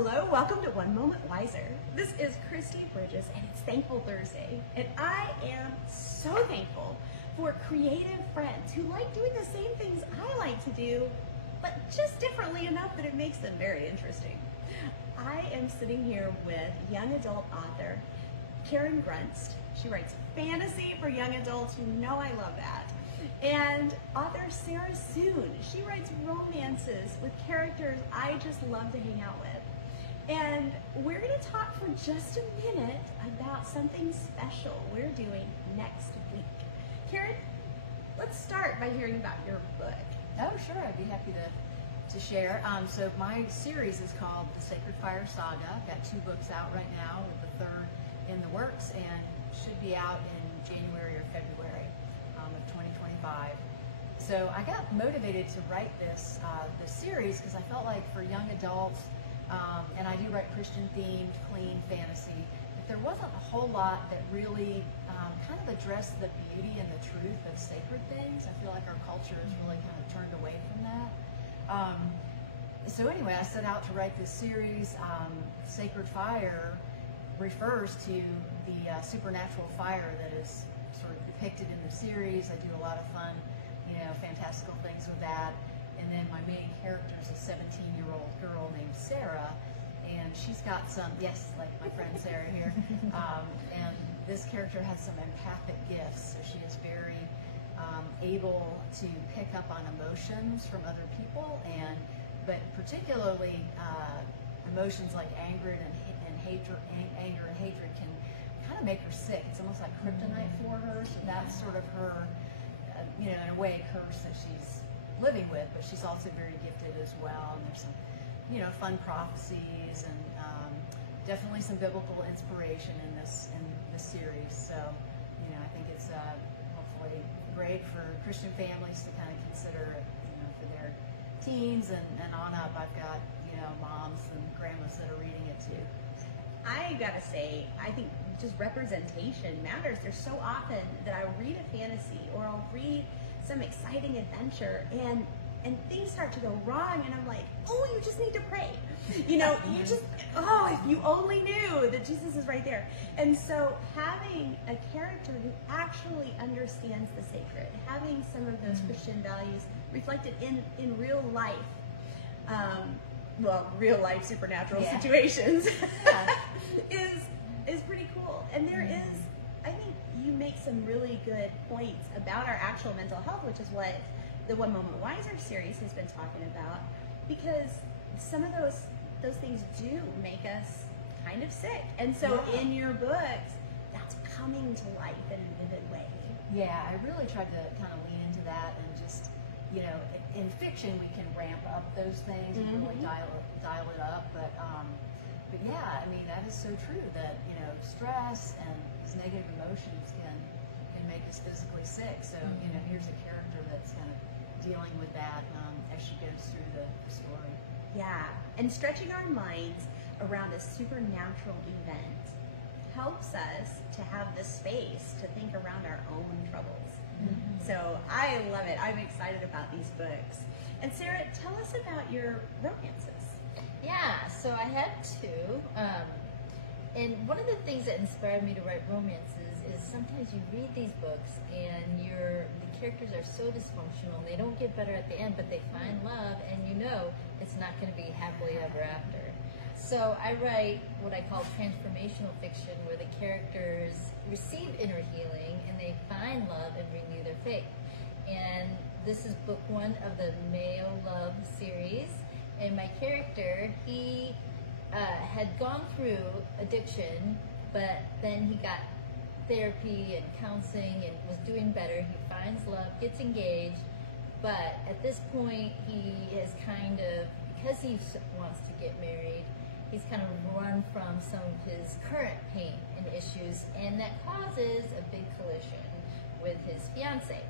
Hello, welcome to One Moment Wiser. This is Christy Bridges and it's Thankful Thursday. And I am so thankful for creative friends who like doing the same things I like to do, but just differently enough that it makes them very interesting. I am sitting here with young adult author Karen Grunst. She writes fantasy for young adults. You know I love that. And author Sarah Soon. She writes romances with characters I just love to hang out with. And we're going to talk for just a minute about something special we're doing next week. Karen, let's start by hearing about your book. Oh, sure. I'd be happy to share. So my series is called The Sacred Fire Saga. I've got 2 books out right now, with the 3rd in the works, and should be out in January or February of 2025. So I got motivated to write this series because I felt like for young adults, and I do write Christian-themed, clean fantasy, but there wasn't a whole lot that really kind of addressed the beauty and the truth of sacred things. I feel like our culture has really kind of turned away from that. So anyway, I set out to write this series. Sacred Fire refers to the supernatural fire that is sort of depicted in the series. I do a lot of fun, fantastical things with that. And then my main character is a 17-year-old girl named Sarah, and she's got some, yes, like my friend Sarah here, and this character has some empathic gifts, so she is very able to pick up on emotions from other people, but particularly emotions like anger and hatred can kind of make her sick. It's almost like kryptonite for her, so that's sort of her, in a way, curse that she's living with, but she's also very gifted as well, and there's some fun prophecies and definitely some biblical inspiration in this series. So I think it's hopefully great for Christian families to kind of consider it, for their teens and on up. I've got moms and grandmas that are reading it too. I gotta say, I think just representation matters. There's so often that I'll read a fantasy or I'll read some exciting adventure and things start to go wrong and I'm like, oh, you just need to pray. You just, if you only knew that Jesus is right there. And so having a character who actually understands the sacred, having some of those Christian values reflected in real life, real life supernatural situations is pretty cool. And there is, I think you make some really good points about our actual mental health, which is what the One Moment Wiser series has been talking about, because some of those things do make us kind of sick. And so in your books, that's coming to life in a vivid way. Yeah, I really tried to kind of lean into that and just, in fiction we can ramp up those things and really dial it up, but yeah, I mean, that is so true that, stress and these negative emotions can make us physically sick. So, here's a character that's kind of dealing with that as she goes through the story. Yeah, and stretching our minds around a supernatural event helps us to have the space to think around our own troubles. So I love it. I'm excited about these books. And Sarah, tell us about your romances. Yeah, so I have 2. And one of the things that inspired me to write romances is sometimes you read these books and the characters are so dysfunctional and they don't get better at the end, but they find love and it's not going to be happily ever after. So I write what I call transformational fiction, where the characters receive inner healing and they find love and renew their faith. And this is book 1 of the Male Love series. And my character, he had gone through addiction, but then he got therapy and counseling and was doing better. He finds love, gets engaged, but at this point he is kind of, because he wants to get married, he's kind of run from some of his current pain and issues, and that causes a big collision with his fiance.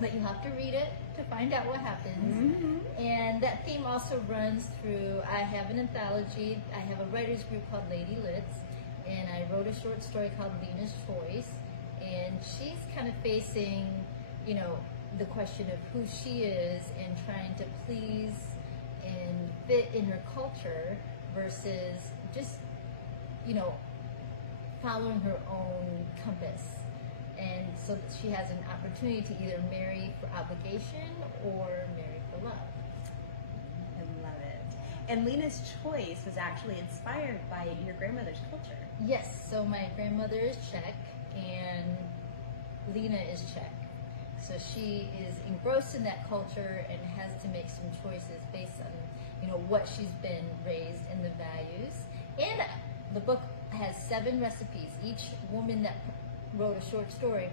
But you have to read it to find out what happens. And that theme also runs through, I have an anthology, I have a writer's group called Lady Litz, and I wrote a short story called Lena's Choice, and she's kind of facing, the question of who she is and trying to please and fit in her culture, versus just, following her own compass. And so that she has an opportunity to either marry for obligation or marry for love. I love it. And Lena's choice was actually inspired by your grandmother's culture. Yes, so my grandmother is Czech and Lena is Czech. So she is engrossed in that culture and has to make some choices based on, what she's been raised and the values. And the book has 7 recipes. Each woman that wrote a short story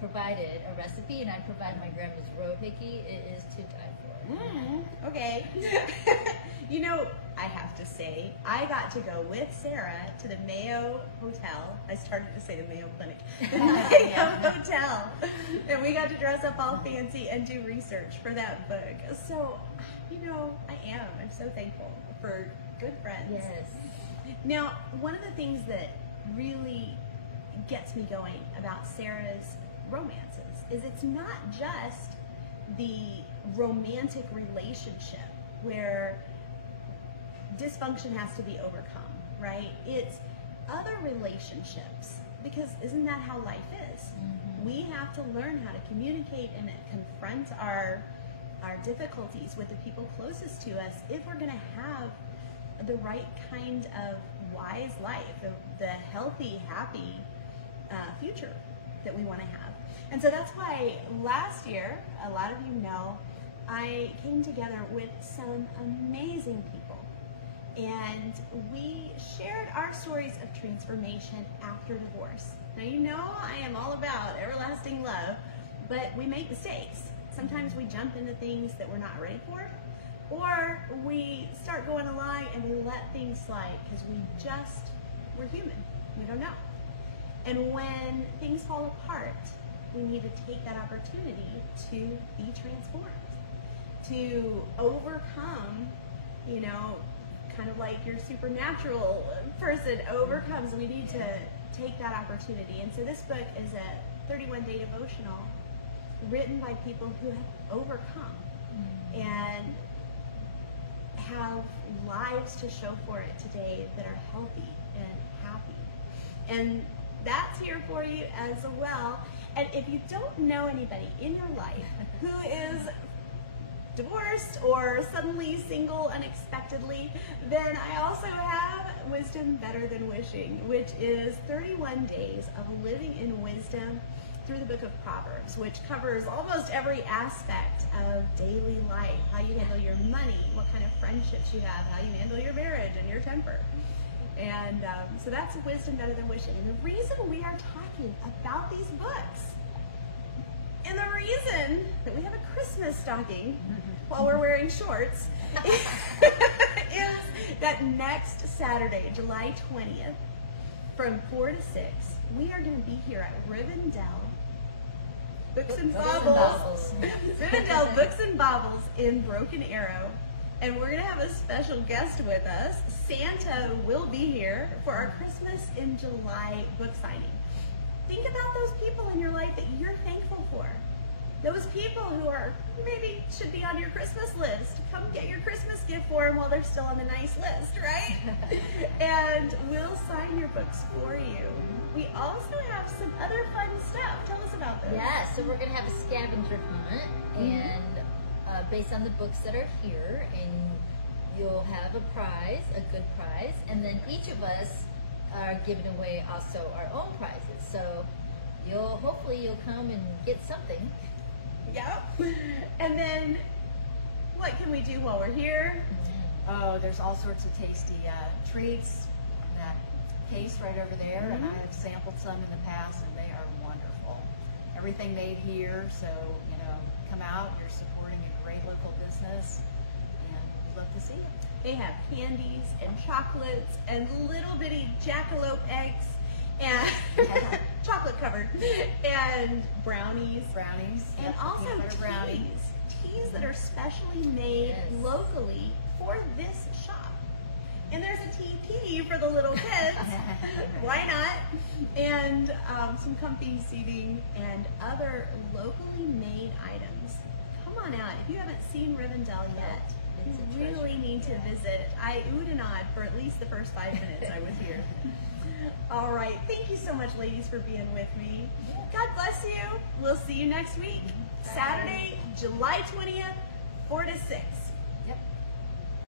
provided a recipe, and I provided my grandma's road hickey. It is to die for. Okay. I have to say, I got to go with Sarah to the Mayo Hotel. I started to say the Mayo Clinic. The Mayo Hotel. And we got to dress up all fancy and do research for that book. So, I'm so thankful for good friends. Yes. Now, one of the things that really gets me going about Sarah's romances is it's not just the romantic relationship where dysfunction has to be overcome, right? It's other relationships, because isn't that how life is? Mm-hmm. We have to learn how to communicate and confront our difficulties with the people closest to us if we're going to have the right kind of wise life, the healthy, happy future that we want to have. And so that's why last year, a lot of you know, I came together with some amazing people, and we shared our stories of transformation after divorce. Now, I am all about everlasting love, but we make mistakes. Sometimes we jump into things that we're not ready for, or we start going along and we let things slide because we're human. We don't know. And when things fall apart, we need to take that opportunity to be transformed, to overcome, kind of like your supernatural person overcomes. We need to take that opportunity. And so this book is a 31-day devotional written by people who have overcome and have lives to show for it today that are healthy and happy. And that's here for you as well. And if you don't know anybody in your life who is divorced or suddenly single unexpectedly, then I also have Wisdom Better Than Wishing, which is 31 days of living in wisdom through the book of Proverbs, which covers almost every aspect of daily life, how you handle your money, what kind of friendships you have, how you handle your marriage and your temper. And so that's Wisdom Better Than Wishing. And the reason we are talking about these books, and the reason that we have a Christmas stocking while we're wearing shorts, is that next Saturday, July 20th, from 4 to 6, we are going to be here at Rivendell Books and Baubles. Rivendell Books and Baubles in Broken Arrow. And we're going to have a special guest with us. Santa will be here for our Christmas in July book signing. Think about those people in your life that you're thankful for. Those people who are maybe should be on your Christmas list. Come get your Christmas gift for them while they're still on the nice list, right? And we'll sign your books for you. We also have some other fun stuff. Tell us about this. Yeah, so we're going to have a scavenger hunt, and based on the books that are here, and you'll have a prize, a good prize, and then each of us are giving away also our own prizes. So hopefully you'll come and get something. Yep. And then what can we do while we're here? Oh, there's all sorts of tasty treats in that case right over there, and I have sampled some in the past, and they are wonderful. Everything made here, so come out. You're supporting a great local business, and we'd love to see it. They have candies and chocolates and little bitty jackalope eggs and chocolate covered, and brownies, and yep, also brownies. Teas that are specially made locally for this shop. And there's a TP for the little kids. Why not? And some comfy seating and other locally made items. Come on out. If you haven't seen Rivendell yet, You really need to visit. I oohed and awed for at least the first 5 minutes I was here. All right, thank you so much, ladies, for being with me. God bless you. We'll see you next week, Saturday, July 20th, 4 to 6.